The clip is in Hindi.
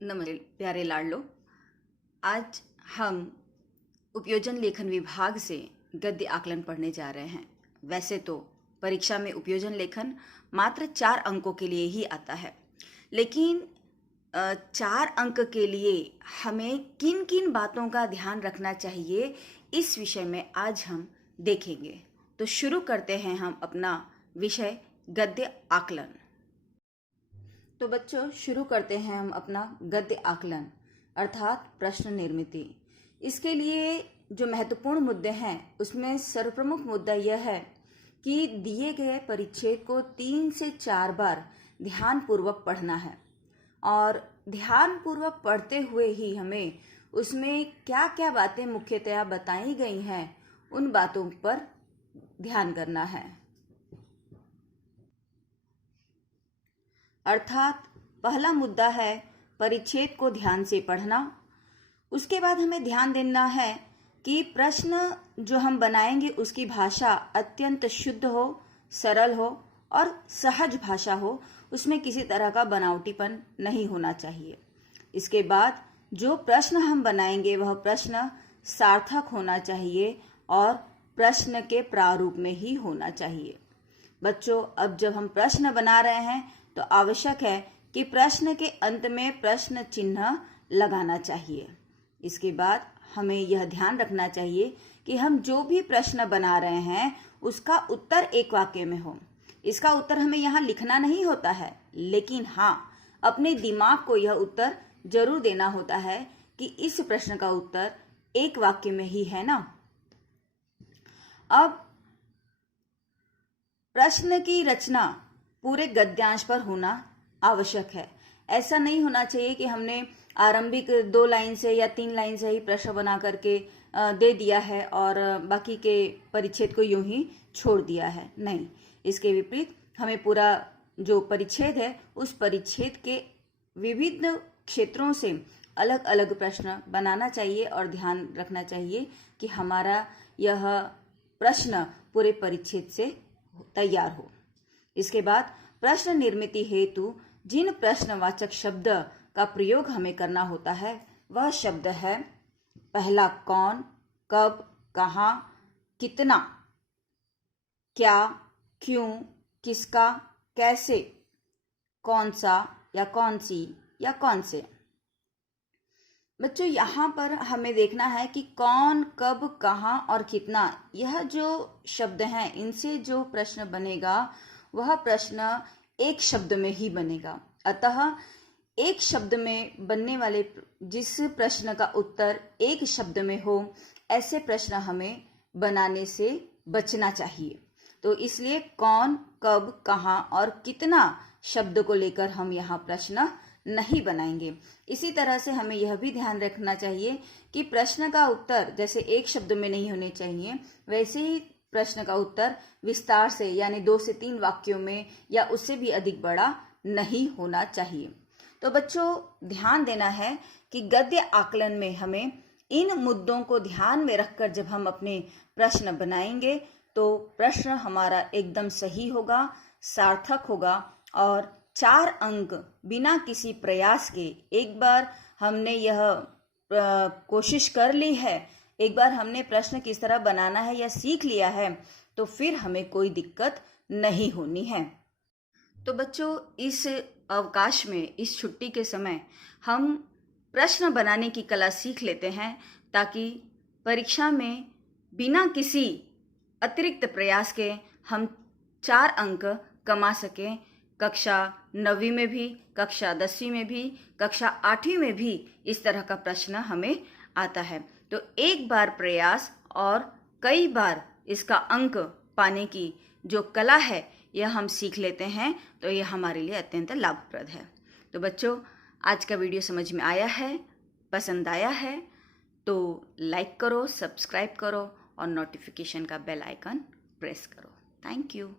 नमस्ते प्यारे लाडलो। आज हम उपयोजन लेखन विभाग से गद्य आकलन पढ़ने जा रहे हैं। वैसे तो परीक्षा में उपयोजन लेखन मात्र 4 अंकों के लिए ही आता है, लेकिन 4 अंक के लिए हमें किन किन बातों का ध्यान रखना चाहिए, इस विषय में आज हम देखेंगे। तो शुरू करते हैं हम अपना विषय गद्य आकलन। तो बच्चों, शुरू करते हैं हम अपना गद्य आकलन अर्थात प्रश्न निर्मिति। इसके लिए जो महत्वपूर्ण मुद्दे हैं उसमें सर्वप्रमुख मुद्दा यह है कि दिए गए परिच्छेद को 3 से 4 बार ध्यानपूर्वक पढ़ना है, और ध्यानपूर्वक पढ़ते हुए ही हमें उसमें क्या क्या बातें मुख्यतया बताई गई हैं उन बातों पर ध्यान करना है। अर्थात पहला मुद्दा है परिच्छेद को ध्यान से पढ़ना। उसके बाद हमें ध्यान देना है कि प्रश्न जो हम बनाएंगे उसकी भाषा अत्यंत शुद्ध हो, सरल हो और सहज भाषा हो, उसमें किसी तरह का बनावटीपन नहीं होना चाहिए। इसके बाद जो प्रश्न हम बनाएंगे वह प्रश्न सार्थक होना चाहिए और प्रश्न के प्रारूप में ही होना चाहिए। बच्चों, अब जब हम प्रश्न बना रहे हैं तो आवश्यक है कि प्रश्न के अंत में प्रश्न चिन्ह लगाना चाहिए। इसके बाद हमें यह ध्यान रखना चाहिए कि हम जो भी प्रश्न बना रहे हैं उसका उत्तर एक वाक्य में हो। इसका उत्तर हमें यहाँ लिखना नहीं होता है, लेकिन हाँ, अपने दिमाग को यह उत्तर जरूर देना होता है कि इस प्रश्न का उत्तर एक वाक्य में ही है ना। अब प्रश्न की रचना पूरे गद्यांश पर होना आवश्यक है। ऐसा नहीं होना चाहिए कि हमने आरंभिक 2 लाइन से या 3 लाइन से ही प्रश्न बना करके दे दिया है और बाकी के परिच्छेद को यूं ही छोड़ दिया है। नहीं, इसके विपरीत हमें पूरा जो परिच्छेद है उस परिच्छेद के विभिन्न क्षेत्रों से अलग अलग प्रश्न बनाना चाहिए और ध्यान रखना चाहिए कि हमारा यह प्रश्न पूरे परिच्छेद से तैयार हो। इसके बाद प्रश्न निर्मिति हेतु जिन प्रश्नवाचक शब्द का प्रयोग हमें करना होता है वह शब्द है पहला कौन, कब, कहाँ, कितना, क्या, क्यों, किसका, कैसे, कौन सा या कौन सी या कौन से। बच्चों, यहाँ पर हमें देखना है कि कौन, कब, कहाँ और कितना, यह जो शब्द हैं इनसे जो प्रश्न बनेगा वह प्रश्न एक शब्द में ही बनेगा। अतः एक शब्द में बनने वाले जिस प्रश्न का उत्तर एक शब्द में हो, ऐसे प्रश्न हमें बनाने से बचना चाहिए। तो इसलिए कौन, कब, कहाँ और कितना शब्द को लेकर हम यहाँ प्रश्न नहीं बनाएंगे। इसी तरह से हमें यह भी ध्यान रखना चाहिए कि प्रश्न का उत्तर जैसे एक शब्द में नहीं होने चाहिए, वैसे ही प्रश्न का उत्तर विस्तार से यानी 2 से 3 वाक्यों में या उससे भी अधिक बड़ा नहीं होना चाहिए। तो बच्चों, ध्यान देना है कि गद्य आकलन में हमें इन मुद्दों को ध्यान में रखकर जब हम अपने प्रश्न बनाएंगे तो प्रश्न हमारा एकदम सही होगा, सार्थक होगा और 4 अंक बिना किसी प्रयास के, एक बार हमने यह कोशिश कर ली है, एक बार हमने प्रश्न किस तरह बनाना है या सीख लिया है, तो फिर हमें कोई दिक्कत नहीं होनी है। तो बच्चों, इस अवकाश में, इस छुट्टी के समय हम प्रश्न बनाने की कला सीख लेते हैं ताकि परीक्षा में बिना किसी अतिरिक्त प्रयास के हम 4 अंक कमा सकें। कक्षा 9वीं में भी, कक्षा 10वीं में भी, कक्षा 8वीं में भी इस तरह का प्रश्न हमें आता है। तो एक बार प्रयास और कई बार इसका अंक पाने की जो कला है यह हम सीख लेते हैं, तो यह हमारे लिए अत्यंत लाभप्रद है। तो बच्चों, आज का वीडियो समझ में आया है, पसंद आया है तो लाइक करो, सब्सक्राइब करो और नोटिफिकेशन का बेल आइकन प्रेस करो। Thank you.